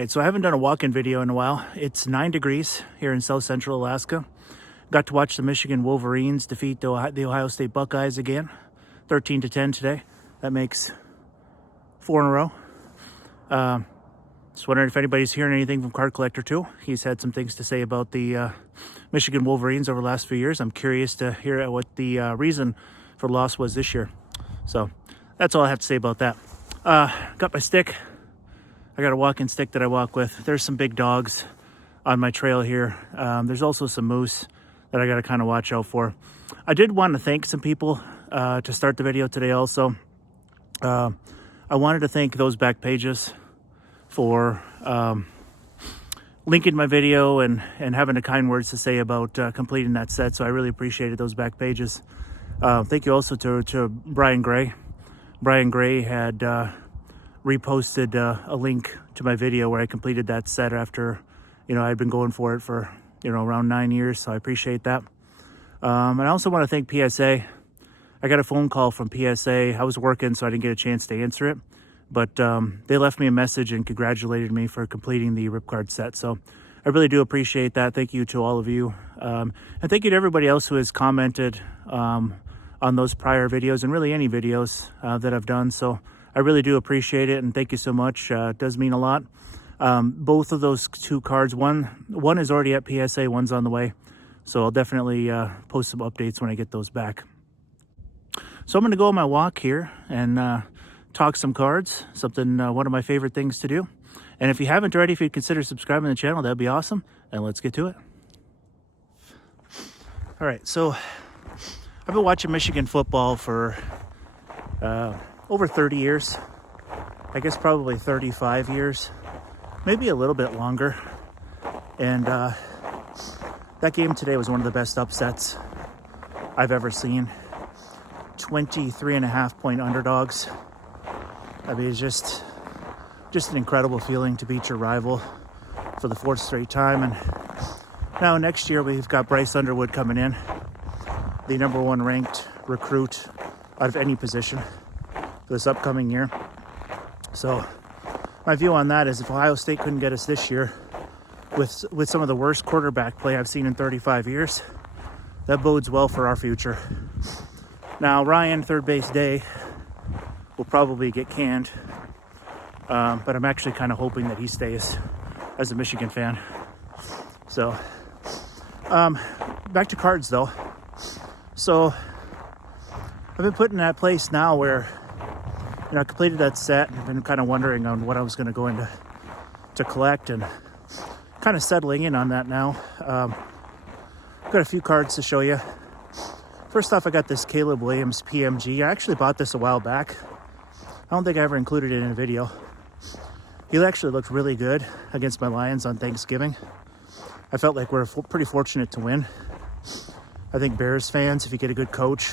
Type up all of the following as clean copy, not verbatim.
right, so I haven't done a walk-in video in a while. It's 9 degrees here in South Central Alaska. Got to watch the Michigan Wolverines defeat the Ohio State Buckeyes again, 13-10 today. That makes 4 in a row. Just wondering if anybody's hearing anything from Card Collector 2. He's had some things to say about the Michigan Wolverines over the last few years. I'm curious to hear what the reason for the loss was this year. So that's all I have to say about that. Got my stick. I got a walking stick that I walk with. There's some big dogs on my trail here. There's also some moose that I got to kind of watch out for. I did want to thank some people to start the video today also. I wanted to thank those back pages for linking my video and having the kind words to say about completing that set. So I really appreciated those back pages. Thank you also to Brian Gray. Brian Gray had reposted a link to my video where I completed that set after, I'd been going for it for, around 9 years. So I appreciate that. And I also want to thank PSA. I got a phone call from PSA. I was working, so I didn't get a chance to answer it. But they left me a message and congratulated me for completing the Ripcard set. So I really do appreciate that. Thank you to all of you. And thank you to everybody else who has commented on those prior videos and really any videos that I've done. So I really do appreciate it, and thank you so much. It does mean a lot. Both of those two cards, one is already at PSA, one's on the way. So I'll definitely post some updates when I get those back. So I'm going to go on my walk here and talk some cards, one of my favorite things to do. And if you haven't already, if you'd consider subscribing to the channel, that'd be awesome. And let's get to it. All right, so I've been watching Michigan football for over 30 years. I guess probably 35 years, maybe a little bit longer. And that game today was one of the best upsets I've ever seen. 23.5-point underdogs. I mean, it's just an incredible feeling to beat your rival for the 4th straight time. And now next year we've got Bryce Underwood coming in, the #1 ranked recruit out of any position for this upcoming year. So my view on that is if Ohio State couldn't get us this year with some of the worst quarterback play I've seen in 35 years, that bodes well for our future. Now Ryan, third base day, will probably get canned, but I'm actually kind of hoping that he stays as a Michigan fan. So back to cards though. So I've been put in that place now where I completed that set and I've been kind of wondering on what I was going to go into to collect, and kind of settling in on that now. Got a few cards to show you. First off, I got this Caleb Williams PMG. I actually bought this a while back. I don't think I ever included it in a video. He actually looked really good against my Lions on Thanksgiving. I felt like we're pretty fortunate to win. I think Bears fans, if you get a good coach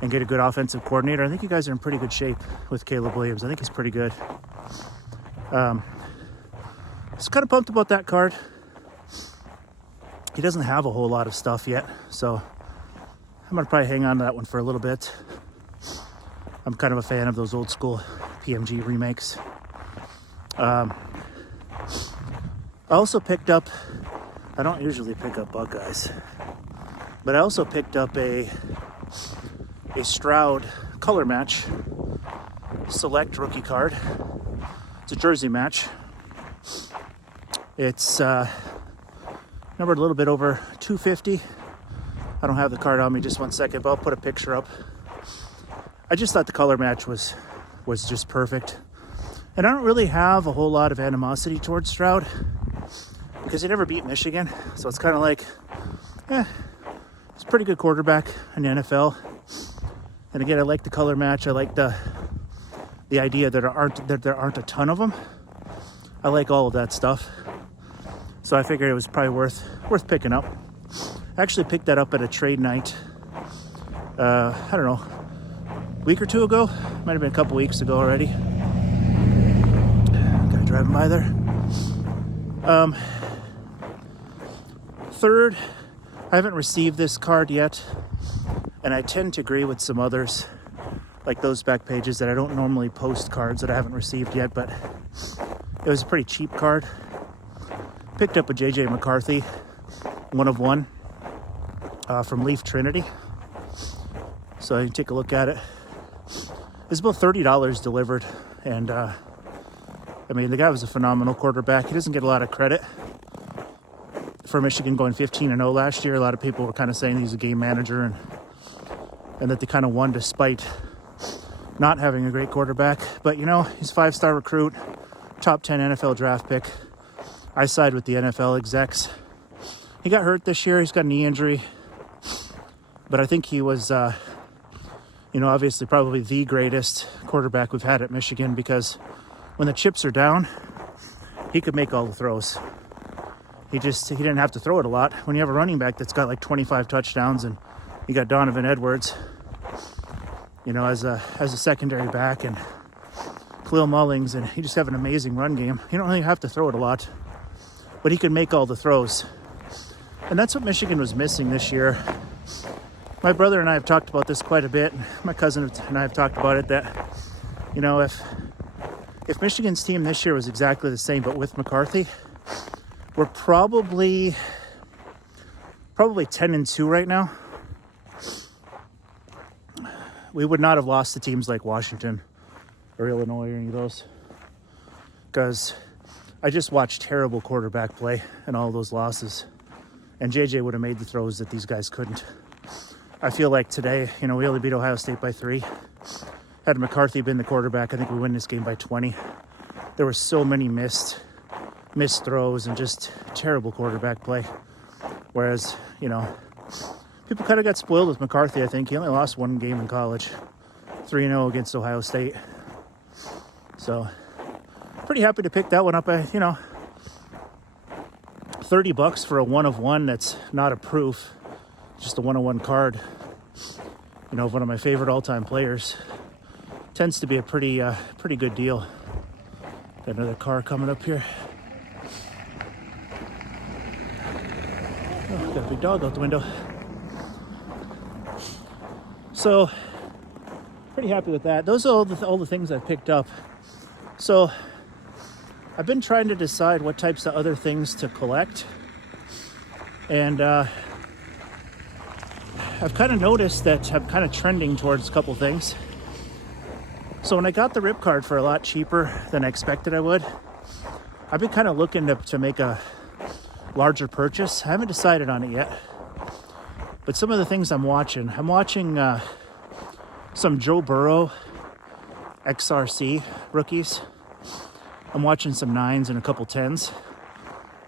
and get a good offensive coordinator, I think you guys are in pretty good shape with Caleb Williams. I think he's pretty good. Just kind of pumped about that card. He doesn't have a whole lot of stuff yet, so I'm going to probably hang on to that one for a little bit. I'm kind of a fan of those old school PMG remakes. I also picked up, I don't usually pick up Buckeyes, but I also picked up a Stroud color match select rookie card. It's a jersey match. It's numbered a little bit over 250. I don't have the card on me, just one second, but I'll put a picture up. I just thought the color match was just perfect. And I don't really have a whole lot of animosity towards Stroud because he never beat Michigan. So it's kind of like, he's a pretty good quarterback in the NFL. And again, I like the color match. I like the idea that there aren't a ton of them. I like all of that stuff. So I figured it was probably worth picking up. I actually picked that up at a trade night, I don't know, a week or two ago. Might have been a couple weeks ago already. Guy driving by there. Third, I haven't received this card yet, and I tend to agree with some others, like those back pages, that I don't normally post cards that I haven't received yet, but It was a pretty cheap card. Picked up a JJ McCarthy, 1 of 1, from Leaf Trinity. So you take a look at it. It's about $30 delivered, and I mean, the guy was a phenomenal quarterback. He doesn't get a lot of credit for Michigan going 15-0 last year. A lot of people were kind of saying he's a game manager and that they kind of won despite not having a great quarterback. But, you know, he's a 5-star recruit, top 10 NFL draft pick. I side with the NFL execs. He got hurt this year. He's got a knee injury. But I think he was, you know, obviously probably the greatest quarterback we've had at Michigan, because when the chips are down, he could make all the throws. He didn't have to throw it a lot. When you have a running back that's got like 25 touchdowns, and you got Donovan Edwards, you know, as a secondary back, and Khalil Mullings, and you just have an amazing run game. You don't really have to throw it a lot, but he could make all the throws. And that's what Michigan was missing this year. My brother and I have talked about this quite a bit. My cousin and I have talked about it, that, you know, if Michigan's team this year was exactly the same, but with McCarthy, we're probably 10-2 right now. We would not have lost to teams like Washington or Illinois or any of those, because I just watched terrible quarterback play in all those losses, and JJ would have made the throws that these guys couldn't. I feel like today, you know, we only beat Ohio State by 3. Had McCarthy been the quarterback, I think we win this game by 20. There were so many missed throws and just terrible quarterback play. Whereas, you know, people kind of got spoiled with McCarthy, I think. He only lost 1 game in college, 3-0 against Ohio State. So, pretty happy to pick that one up. You know, $30 for a 1 of 1 that's not a proof, just a 1 of 1 card. You know, one of my favorite all-time players. Tends to be a pretty good deal. Got another car coming up here. Oh, got a big dog out the window. So, pretty happy with that. Those are all the things I picked up. So, I've been trying to decide what types of other things to collect. And I've kind of noticed that I'm kind of trending towards a couple things. So when I got the Rip Card for a lot cheaper than I expected I would, I've been kind of looking to make a larger purchase. I haven't decided on it yet. But some of the things I'm watching some Joe Burrow XRC rookies. I'm watching some 9s and a couple 10s.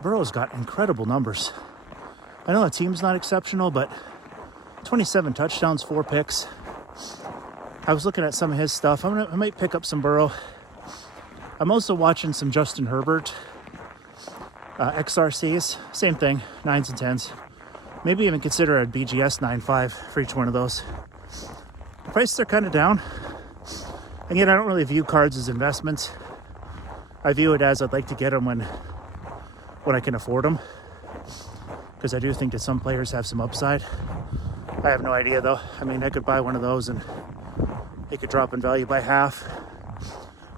Burrow's got incredible numbers. I know the team's not exceptional, but 27 touchdowns, 4 picks. I was looking at some of his stuff. I might pick up some Burrow. I'm also watching some Justin Herbert XRCs. Same thing, 9s and 10s. Maybe even consider a BGS 9.5 for each one of those. The prices are kind of down. And yet I don't really view cards as investments. I view it as I'd like to get them when I can afford them. Because I do think that some players have some upside. I have no idea though. I mean, I could buy one of those and it could drop in value by half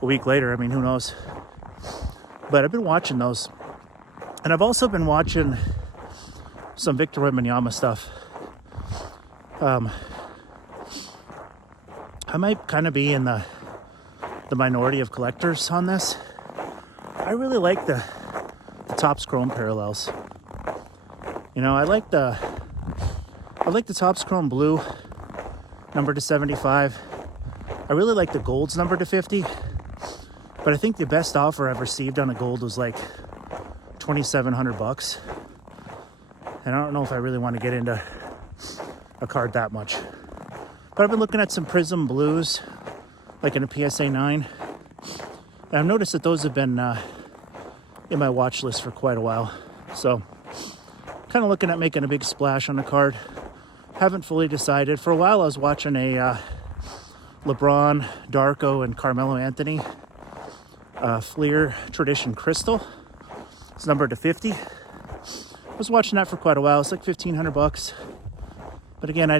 a week later. I mean, who knows? But I've been watching those. And I've also been watching some Victor Wembanyama stuff. I might kind of be in the minority of collectors on this. I really like the Topps Chrome parallels. You know, I like the Topps Chrome Blue number to 75. I really like the Golds number to 50. But I think the best offer I've received on a Gold was like $2,700. And I don't know if I really want to get into a card that much. But I've been looking at some Prism Blues, like in a PSA 9. And I've noticed that those have been in my watch list for quite a while. So, kind of looking at making a big splash on the card. Haven't fully decided. For a while I was watching a LeBron, Darko, and Carmelo Anthony Fleer Tradition Crystal. It's numbered to 50. I was watching that for quite a while. It's like $1,500. But again, I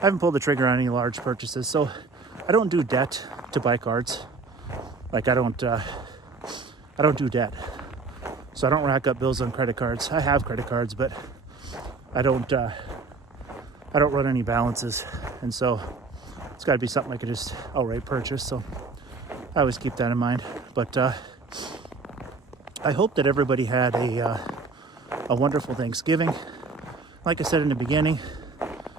haven't pulled the trigger on any large purchases. So I don't do debt to buy cards. Like I don't I don't do debt. So I don't rack up bills on credit cards. I have credit cards, but I don't run any balances. And so it's got to be something I could just outright purchase. So I always keep that in mind. But I hope that everybody had a wonderful Thanksgiving. Like I said in the beginning,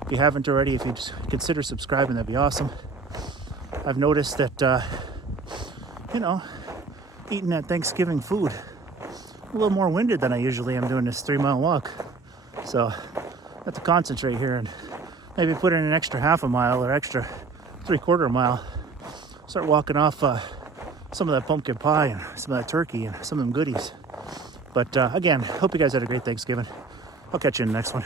if you haven't already, if you just consider subscribing, that'd be awesome. I've noticed that, eating that Thanksgiving food, a little more winded than I usually am doing this 3-mile walk. So I have to concentrate here and maybe put in an extra half a mile or extra 3/4 mile. Start walking off some of that pumpkin pie and some of that turkey and some of them goodies. But again, hope you guys had a great Thanksgiving. I'll catch you in the next one.